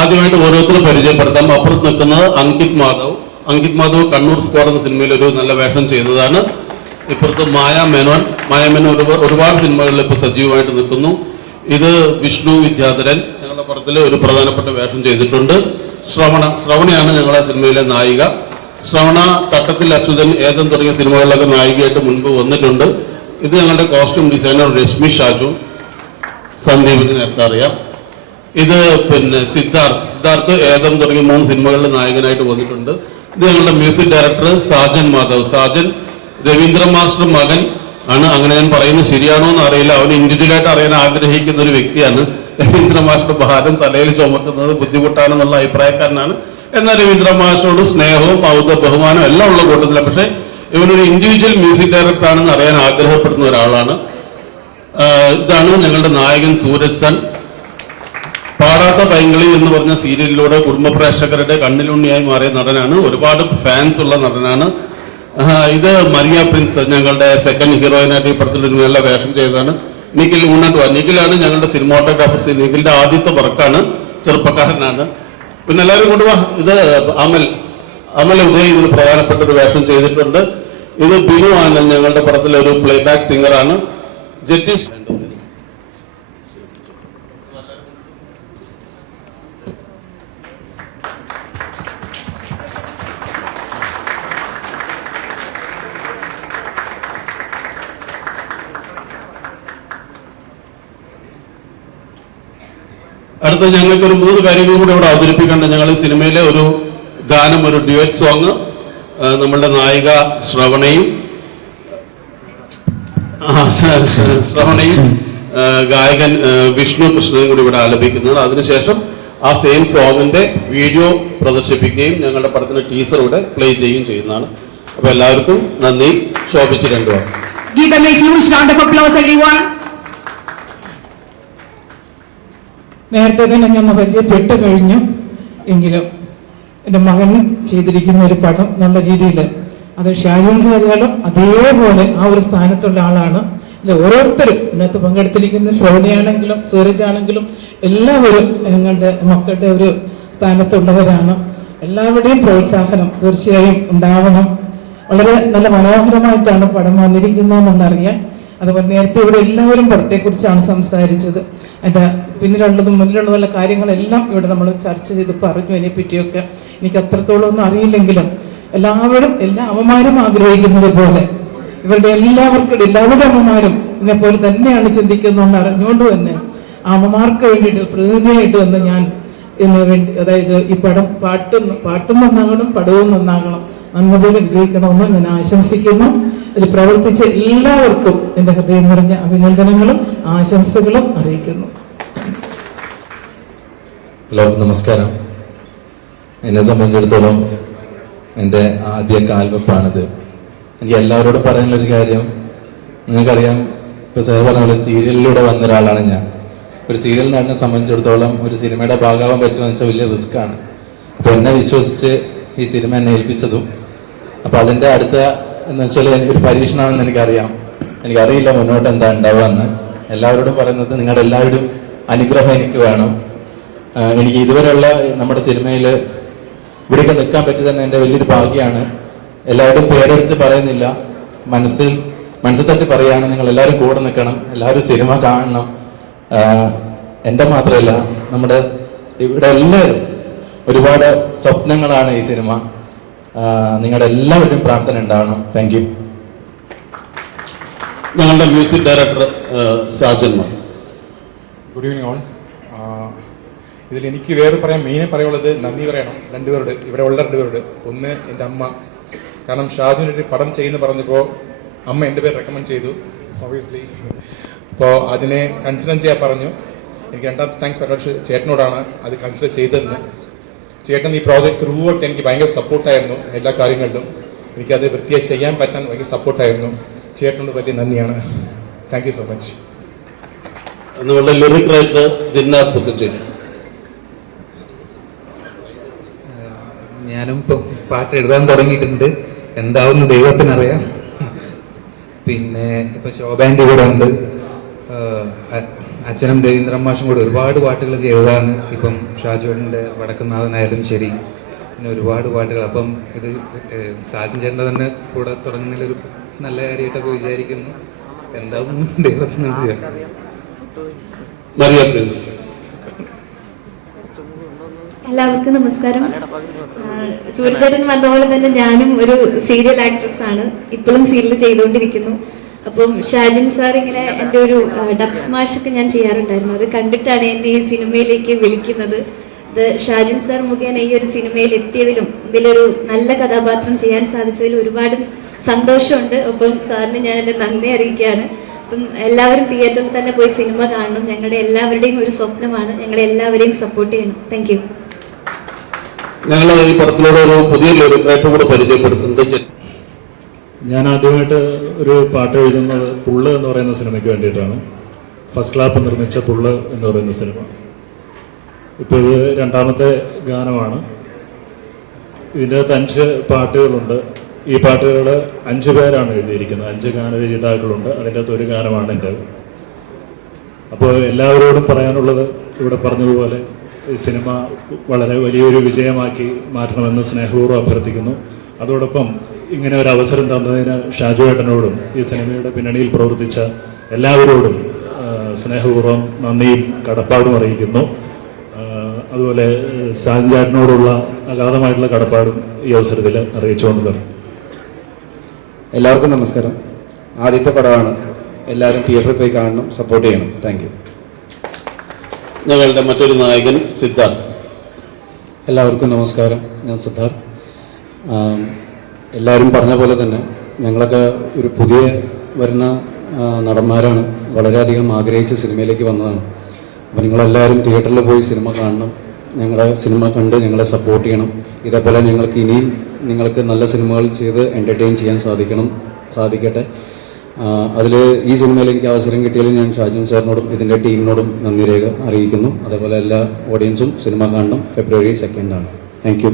ആദ്യമായിട്ട് ഓരോരുത്തരും പരിചയപ്പെടുത്താം. അപ്പുറത്ത് നിൽക്കുന്നത് അങ്കിത് മാധവ്. അങ്കിത് മാധവ് കണ്ണൂർ സ്ക്വാഡ് എന്ന സിനിമയിൽ ഒരു നല്ല വേഷം ചെയ്തതാണ്. ഇപ്പുറത്ത് മായ മേനോൻ ഒരുപാട് സിനിമകളിൽ ഇപ്പോൾ സജീവമായിട്ട് നിൽക്കുന്നു. ഇത് വിഷ്ണു വിദ്യാധരൻ ഞങ്ങളുടെ പടത്തിൽ ഒരു പ്രധാനപ്പെട്ട വേഷം ചെയ്തിട്ടുണ്ട്. ശ്രവണയാണ് ഞങ്ങളുടെ സിനിമയിലെ നായിക. ശ്രവണ തട്ടത്തിൽ അച്യുതൻ, ഏതൻ തുടങ്ങിയ സിനിമകളിലൊക്കെ നായികയായിട്ട് മുൻപ് വന്നിട്ടുണ്ട്. ഇത് ഞങ്ങളുടെ കോസ്റ്റ്യൂം ഡിസൈനർ രശ്മി ഷാജു, സന്ദീപിന് നേരത്തെ അറിയാം. ഇത് സിദ്ധാർത്ഥ് ഏതം തുടങ്ങിയ 3 സിനിമകളിൽ നായകനായിട്ട് വന്നിട്ടുണ്ട്. ഇത് ഞങ്ങളുടെ music director Sajan Madhav. Sajan Ravindra master മകൻ ആണ്. അങ്ങനെ ഞാൻ പറയുന്നത് ശരിയാണോ എന്ന് അറിയില്ല. അവന് ഇൻഡിവിജ്വലായിട്ട് അറിയാൻ ആഗ്രഹിക്കുന്ന ഒരു വ്യക്തിയാണ്. രവീന്ദ്ര മാസ്റ്റർ ഭാരം തലയിൽ ചുമക്കുന്നത് ബുദ്ധിമുട്ടാണെന്നുള്ള അഭിപ്രായക്കാരനാണ്. എന്നാൽ രവീന്ദ്ര മാസ്റ്ററോട് സ്നേഹവും ബഹുമാനവും എല്ലാം ഉള്ള കൂട്ടത്തില്ല. പക്ഷെ ഇവനൊരു ഇൻഡിവിജ്വൽ മ്യൂസിക് ഡയറക്ടർ ആണെന്ന് അറിയാൻ ആഗ്രഹപ്പെടുന്ന ഒരാളാണ്. ഇതാണ് ഞങ്ങളുടെ നായകൻ സൂരജ് സൻ. പാടാത്ത പൈങ്കിളി എന്ന് പറഞ്ഞ സീരിയലിലൂടെ കുടുംബ പ്രേക്ഷകരുടെ കണ്ണിലുണ്ണിയായി മാറിയ നടനാണ്. ഒരുപാട് ഫാൻസ് ഉള്ള നടനാണ്. ഇത് മരിയ പ്രിൻസ്, ഞങ്ങളുടെ സെക്കൻഡ് ഹീറോയിനായിട്ട് ഈ പടത്തിൽ നല്ല വേഷം ചെയ്തതാണ്. നിഖിൽ നിഖിലാണ് ഞങ്ങളുടെ സിനിമാറ്റോഗ്രാഫർ. നിഖിലിന്റെ ആദ്യത്തെ വർക്കാണ്. ചെറുപ്പക്കാരനാണ്. പിന്നെ എല്ലാവരും കൊണ്ടുപോവാ. ഇത് അമൽ ഉദയ് ഇതിന് പ്രധാനപ്പെട്ട ഒരു വേഷം ചെയ്തിട്ടുണ്ട്. ഇത് ബിനു ആണ്, ഞങ്ങളുടെ പടത്തിലെ ഒരു പ്ലേബാക്ക് സിംഗറാണ്. ജെറ്റീഷ് അടുത്ത ഞങ്ങൾക്കൊരു 3 കാര്യങ്ങൾ കൂടി ഇവിടെ അവതരിപ്പിക്കേണ്ട. ഞങ്ങൾ സിനിമയിലെ ഒരു ഗാനം, ഒരു ഡ്യുവറ്റ് സോങ് നമ്മളുടെ നായിക ശ്രവണയും ഗായകൻ വിഷ്ണു കൃഷ്ണനും കൂടി ഇവിടെ ആലപിക്കുന്നതാണ്. അതിനുശേഷം ആ സെയിം സോങ്ങിന്റെ വീഡിയോ പ്രദർശിപ്പിക്കുകയും ഞങ്ങളുടെ പടത്തിന്റെ ടീസർ ഇവിടെ പ്ലേ ചെയ്യുകയും ചെയ്യുന്നതാണ്. അപ്പൊ എല്ലാവർക്കും നന്ദി. ശോഭിച്ച് രണ്ടുവാ. നേരത്തെ തന്നെ ഞാൻ പരിചയപ്പെട്ട് കഴിഞ്ഞു. എങ്കിലും എൻ്റെ മകൻ ചെയ്തിരിക്കുന്ന ഒരു പടം എന്നുള്ള രീതിയിൽ അത് ഷാജുവിൻ്റെ കാര്യാലും അതേപോലെ ആ ഒരു സ്ഥാനത്തുള്ള ആളാണ്. ഇത് ഓരോരുത്തരും ഇതിനകത്ത് പങ്കെടുത്തിരിക്കുന്ന ശ്രവണിയാണെങ്കിലും സൂരജ് ആണെങ്കിലും എല്ലാവരും ഞങ്ങളുടെ മക്കളുടെ ഒരു സ്ഥാനത്തുള്ളവരാണ്. എല്ലാവരുടെയും പ്രോത്സാഹനം തീർച്ചയായും ഉണ്ടാവണം. വളരെ നല്ല മനോഹരമായിട്ടാണ് പടം വന്നിരിക്കുന്നതെന്നുള്ളറിയാൻ. അതുപോലെ നേരത്തെ ഇവിടെ എല്ലാവരും പടത്തെക്കുറിച്ചാണ് സംസാരിച്ചത്. അതിൻ്റെ പിന്നിലുള്ളതും മുന്നിലുള്ളതുള്ള കാര്യങ്ങളെല്ലാം ഇവിടെ നമ്മൾ ചർച്ച ചെയ്ത് പറഞ്ഞു. അതിനെപ്പറ്റിയൊക്കെ എനിക്ക് അത്രത്തോളം ഒന്നും അറിയില്ലെങ്കിലും എല്ലാവരും എല്ലാ അമ്മമാരും ആഗ്രഹിക്കുന്നത് പോലെ ഇവരുടെ എല്ലാവരുടെ അമ്മമാരും എന്നെപ്പോലെ തന്നെയാണ് ചിന്തിക്കുന്നതെന്ന് അറിഞ്ഞുകൊണ്ട് തന്നെ ആ അമ്മമാർക്ക് വേണ്ടിയിട്ട് പ്രതിനിധിയായിട്ട് വന്ന് ഞാൻ വേണ്ടി, അതായത് ഈ പാട്ടും നന്നാകണം, പടവും നന്നാകണം, നന്മപോലെ വിജയിക്കണമെന്ന് ഞാൻ ആശംസിക്കുന്നു. ഇതിൽ പ്രവർത്തിച്ച എല്ലാവർക്കും എൻ്റെ ഹൃദയം നിറഞ്ഞ അഭിനന്ദനങ്ങളും ആശംസകളും അറിയിക്കുന്നു. എല്ലാവർക്കും നമസ്കാരം. എന്നെ സംബന്ധിച്ചിടത്തോളം എൻ്റെ ആദ്യ കാൽവെപ്പാണിത്. എനിക്ക് എല്ലാവരോടും പറയാനുള്ളൊരു കാര്യം, നിങ്ങൾക്കറിയാം, ഇപ്പോൾ സാർ പറഞ്ഞ പോലെ സീരിയലിലൂടെ വന്ന ഒരാളാണ് ഞാൻ. ഒരു സീരിയൽ നടനെ സംബന്ധിച്ചിടത്തോളം ഒരു സിനിമയുടെ ഭാഗമാകാൻ പറ്റുമെന്ന് വെച്ചാൽ വലിയ റിസ്ക്കാണ്. അപ്പോൾ എന്നെ വിശ്വസിച്ച് ഈ സിനിമ എന്നെ ഏൽപ്പിച്ചതും, അപ്പോൾ അതിൻ്റെ അടുത്ത എന്ന് വെച്ചാൽ ഒരു പരീക്ഷണമാണെന്ന് എനിക്കറിയില്ല മുന്നോട്ട് എന്താ ഉണ്ടാവുക എന്ന്. എല്ലാവരോടും പറയുന്നത് നിങ്ങളുടെ എല്ലാവരുടെയും അനുഗ്രഹം എനിക്ക് വേണം. എനിക്ക് ഇതുവരെയുള്ള നമ്മുടെ സിനിമയിൽ ഇവിടെയൊക്കെ നിൽക്കാൻ പറ്റി തന്നെ എൻ്റെ വലിയൊരു ഭാഗ്യമാണ്. എല്ലാവരും പേരെടുത്ത് പറയുന്നില്ല, മനസ്സിൽ തട്ടി പറയുകയാണ്, നിങ്ങൾ എല്ലാവരും കൂടെ നിൽക്കണം, എല്ലാവരും സിനിമ കാണണം. എൻ്റെ മാത്രമല്ല, നമ്മുടെ ഇവിടെ എല്ലാവരും ഒരുപാട് സ്വപ്നങ്ങളാണ് ഈ സിനിമ. നിങ്ങളുടെ എല്ലാവരുടെയും പ്രാർത്ഥന ഉണ്ടാവണം. Thank you. ഞങ്ങളുടെ music director Sajan. Good evening all. ഇതിൽ എനിക്ക് വേറെ മെയിനായി പറയാനുള്ളത് നന്ദി പറയണം രണ്ടുപേരോട്, ഇവിടെ ഉള്ള രണ്ടുപേരോട്. ഒന്ന് എൻ്റെ അമ്മ, കാരണം ഷാജുവിനൊരു പടം ചെയ്യുന്നു പറഞ്ഞപ്പോൾ അമ്മ എൻ്റെ പേര് റെക്കമെൻഡ് ചെയ്തു ഒബിയസ്ലി. അപ്പോൾ അതിനെ കൺസിഡർ ചെയ്യാൻ പറഞ്ഞു. എനിക്ക് രണ്ടാമത്തെ താങ്ക്സ് പറയാൻ ചേട്ടനോടാണ് അത് കൺസിഡർ ചെയ്തതെന്ന്. ചേട്ടൻ ഈ പ്രോജക്റ്റ് ത്രൂ ഔട്ട് എനിക്ക് ഭയങ്കര സപ്പോർട്ടായിരുന്നു. എല്ലാ കാര്യങ്ങളിലും എനിക്കത് വൃത്തിയായി ചെയ്യാൻ പറ്റാൻ ഭയങ്കര സപ്പോർട്ടായിരുന്നു. ചേട്ടനോട് വലിയ നന്ദിയാണ്. Thank you so much. നിങ്ങളുടെ ലിറിക് റൈറ്റർ ദിന്നാർ പുത്തഞ്ചേരി. ഞാനും ഇപ്പം പാട്ട് എഴുതാൻ തുടങ്ങിയിട്ടുണ്ട്. എന്താവുന്ന ദൈവത്തിനറിയാം. പിന്നെ ഇപ്പം ശോഭാൻ്റെ കൂടെ ഉണ്ട്, അച്ഛനും രവീന്ദ്രൻ മാഷും കൂടെ ഒരുപാട് പാട്ടുകൾ ചെയ്തതാണ്. ഇപ്പം ഷാജുവിൻ്റെ വടക്കുന്നാഥനായാലും ശരി, പിന്നെ ഒരുപാട് പാട്ടുകൾ. അപ്പം ഇത് സാജൻ ചേട്ടൻ്റെ തന്നെ കൂടെ തുടങ്ങുന്നതിലൊരു നല്ല കാര്യമായിട്ടൊക്കെ വിചാരിക്കുന്നു. എന്താവും ദൈവത്തിന് ചെയ്യാം. Maria Prince. എല്ലാവർക്കും നമസ്കാരം. സൂര്യചേട്ടൻ വന്ന പോലെ തന്നെ ഞാനും ഒരു സീരിയൽ ആക്ട്രസ് ആണ്. ഇപ്പോഴും സീരിയൽ ചെയ്തുകൊണ്ടിരിക്കുന്നു. അപ്പം ഷാജിൻ സാർ ഇങ്ങനെ എൻ്റെ ഒരു ഡബ് സ്മാഷൊക്കെ ഞാൻ ചെയ്യാറുണ്ടായിരുന്നു. അത് കണ്ടിട്ടാണ് എന്നെ ഈ സിനിമയിലേക്ക് വിളിക്കുന്നത്. ഇത് ഷാജിൻ സാർ മുഖേന ഈ ഒരു സിനിമയിൽ എത്തിയതിലും ഇതിലൊരു നല്ല കഥാപാത്രം ചെയ്യാൻ സാധിച്ചതിൽ ഒരുപാട് സന്തോഷമുണ്ട്. ഒപ്പം സാറിന് ഞാൻ എൻ്റെ നന്ദി അറിയിക്കുകയാണ്. അപ്പം എല്ലാവരും തിയേറ്ററിൽ തന്നെ പോയി സിനിമ കാണണം. ഞങ്ങളുടെ എല്ലാവരുടെയും ഒരു സ്വപ്നമാണ്. ഞങ്ങളെ എല്ലാവരെയും സപ്പോർട്ട് ചെയ്യണം. Thank you. ഞങ്ങൾ ഈ പടത്തിലൂടെ ഒരു പുതിയ ലിറിക്കായിട്ട് കൂടെ പരിചയപ്പെടുത്തുന്നത്. ഞാൻ ആദ്യമായിട്ട് ഒരു പാട്ട് എഴുതുന്നത് പുള്ള് എന്ന് പറയുന്ന സിനിമയ്ക്ക് വേണ്ടിയിട്ടാണ്. ഫസ്റ്റ് ക്ലാപ്പ് നിർമ്മിച്ച പുള്ള് എന്ന് പറയുന്ന സിനിമ. ഇപ്പോൾ ഇത് രണ്ടാമത്തെ ഗാനമാണ്. ഇതിൻ്റെ അകത്ത് 5 പാട്ടുകളുണ്ട്. ഈ പാട്ടുകൾ 5 പേരാണ് എഴുതിയിരിക്കുന്നത്. 5 ഗാനരചയിതാക്കളുണ്ട്. അതിൻ്റെ അകത്ത് ഒരു ഗാനമാണ് എൻ്റെ. അപ്പോൾ എല്ലാവരോടും പറയാനുള്ളത് ഇവിടെ പറഞ്ഞതുപോലെ ഈ സിനിമ വളരെ വലിയൊരു വിജയമാക്കി മാറ്റണമെന്ന് സ്നേഹപൂർവ്വം അഭ്യർത്ഥിക്കുന്നു. അതോടൊപ്പം ഇങ്ങനെ ഒരു അവസരം തന്നതിന് ഷാജു ഏട്ടനോടും ഈ സിനിമയുടെ പിന്നണിയിൽ പ്രവർത്തിച്ച എല്ലാവരോടും സ്നേഹപൂർവ്വം നന്ദിയും കടപ്പാടും അറിയിക്കുന്നു. അതുപോലെ സാഞ്ചാട്ടിനോടുള്ള അഗാധമായിട്ടുള്ള കടപ്പാടും ഈ അവസരത്തിൽ അറിയിച്ചുകൊണ്ട് തരും. എല്ലാവർക്കും നമസ്കാരം. ആദ്യത്തെ പടമാണ്. എല്ലാവരും തിയേറ്ററിൽ പോയി കാണണം, സപ്പോർട്ട് ചെയ്യണം. Thank you. ഞങ്ങളുടെ മറ്റൊരു നായകൻ സിദ്ധാർത്ഥ്. എല്ലാവർക്കും നമസ്കാരം. ഞാൻ സിദ്ധാർത്ഥ്. എല്ലാവരും പറഞ്ഞ പോലെ തന്നെ ഞങ്ങളൊക്കെ ഒരു പുതിയ വരുന്ന നടന്മാരാണ്. വളരെയധികം ആഗ്രഹിച്ച് സിനിമയിലേക്ക് വന്നതാണ്. അപ്പോൾ നിങ്ങളെല്ലാവരും തിയേറ്ററിൽ പോയി സിനിമ കാണണം. ഞങ്ങളുടെ സിനിമ കണ്ട് ഞങ്ങളെ സപ്പോർട്ട് ചെയ്യണം. ഇതേപോലെ ഞങ്ങൾക്ക് ഇനിയും നിങ്ങൾക്ക് നല്ല സിനിമകൾ ചെയ്ത് എൻ്റർടൈൻ ചെയ്യാൻ സാധിക്കട്ടെ. അതിൽ ഈ സിനിമയിൽ എനിക്ക് അവസരം കിട്ടിയാലും ഞാൻ ഷാജുൻ സാറിനോടും ഇതിൻ്റെ ടീമിനോടും നന്ദി അറിയിക്കുന്നു. അതേപോലെ എല്ലാ ഓഡിയൻസും സിനിമ കാണണം. ഫെബ്രുവരി 2 താങ്ക് യു.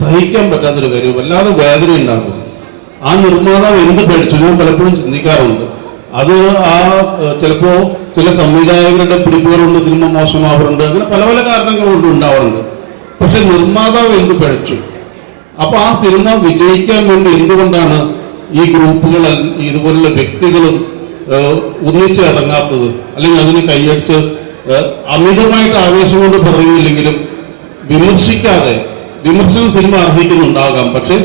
സഹിക്കാൻ പറ്റാത്തൊരു കാര്യം, വല്ലാതെ വേദന ഉണ്ടാകും. ആ നിർമ്മാതാവ് എന്ത് പഠിച്ചു ഞാൻ പലപ്പോഴും ചിന്തിക്കാറുണ്ട്. അത് ചിലപ്പോ ചില സംവിധായകരുടെ പിടിപ്പുകളുണ്ട്, സിനിമ മോശമാവാറുണ്ട്, അങ്ങനെ പല പല കാരണങ്ങൾ കൊണ്ട് ഉണ്ടാവാറുണ്ട്. പക്ഷെ നിർമ്മാതാവ് എന്ത് പഠിച്ചു? അപ്പൊ ആ സിനിമ വിജയിക്കാൻ വേണ്ടി എന്തുകൊണ്ടാണ് ഈ ഗ്രൂപ്പുകൾ ഇതുപോലുള്ള വ്യക്തികൾ ഒന്നിച്ച് ഇറങ്ങാത്തത്, അല്ലെങ്കിൽ അതിന് കൈയടിച്ച് അമിതമായിട്ട് ആവേശം കൊണ്ട് പറയുന്നില്ലെങ്കിലും വിമർശിക്കാതെ, വിമർശനം സിനിമ അർഹിക്കുന്നുണ്ടാകാം, പക്ഷെ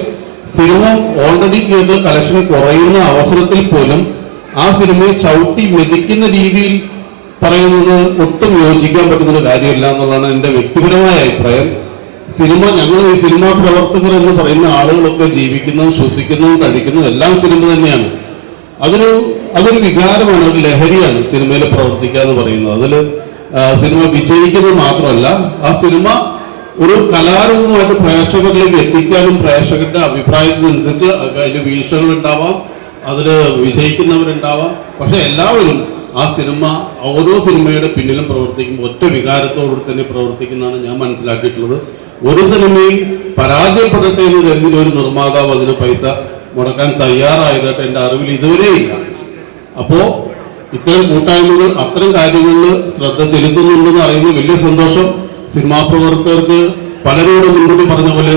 സിനിമ ഓൾറെഡി തിയേറ്റർ കളക്ഷൻ കുറയുന്ന അവസരത്തിൽ പോലും ആ സിനിമയെ ചവിട്ടി മെതിക്കുന്ന രീതിയിൽ പറയുന്നത് ഒട്ടും യോജിക്കാൻ പറ്റുന്നൊരു കാര്യമല്ല എന്നുള്ളതാണ് എൻ്റെ വ്യക്തിപരമായ അഭിപ്രായം. സിനിമ, ഞങ്ങൾ ഈ സിനിമാ പ്രവർത്തകർ എന്ന് പറയുന്ന ആളുകളൊക്കെ ജീവിക്കുന്നതും ശ്വസിക്കുന്നതും കഴിക്കുന്നതും എല്ലാം സിനിമ തന്നെയാണ്. അതൊരു വികാരമാണ്, ഒരു ലഹരിയാണ് സിനിമയിൽ പ്രവർത്തിക്കുക എന്ന് പറയുന്നത്. അതിൽ സിനിമ വിജയിക്കുന്നത് മാത്രമല്ല, ആ സിനിമ ഒരു കലാരൂപമായിട്ട് പ്രേക്ഷകരിലേക്ക് എത്തിക്കാനും പ്രേക്ഷകരുടെ അഭിപ്രായത്തിനനുസരിച്ച് അതിൽ വീഴ്ചകൾ ഉണ്ടാവാം, അതിൽ വിജയിക്കുന്നവരുണ്ടാവാം. പക്ഷെ എല്ലാവരും ആ സിനിമ, ഓരോ സിനിമയുടെ പിന്നിലും പ്രവർത്തിക്കുമ്പോൾ ഒറ്റ വികാരത്തോടുകൂടി തന്നെ പ്രവർത്തിക്കുന്നതാണ് ഞാൻ മനസ്സിലാക്കിയിട്ടുള്ളത്. ഒരു സിനിമയിൽ പരാജയപ്പെടട്ടെ എന്ന് കരുതി ഒരു നിർമ്മാതാവ് അതിന് പൈസ മുടക്കാൻ തയ്യാറായതായിട്ട് എൻ്റെ അറിവിൽ ഇതുവരെയില്ല. അപ്പോ ഇത്തരം കൂട്ടായ്മകൾ അത്തരം കാര്യങ്ങളിൽ ശ്രദ്ധ ചെലുത്തുന്നുണ്ടെന്ന് അറിയുന്നത് വലിയ സന്തോഷം. സിനിമാ പ്രവർത്തകർക്ക് പലരോടും മുൻകൂട്ടി പറഞ്ഞ പോലെ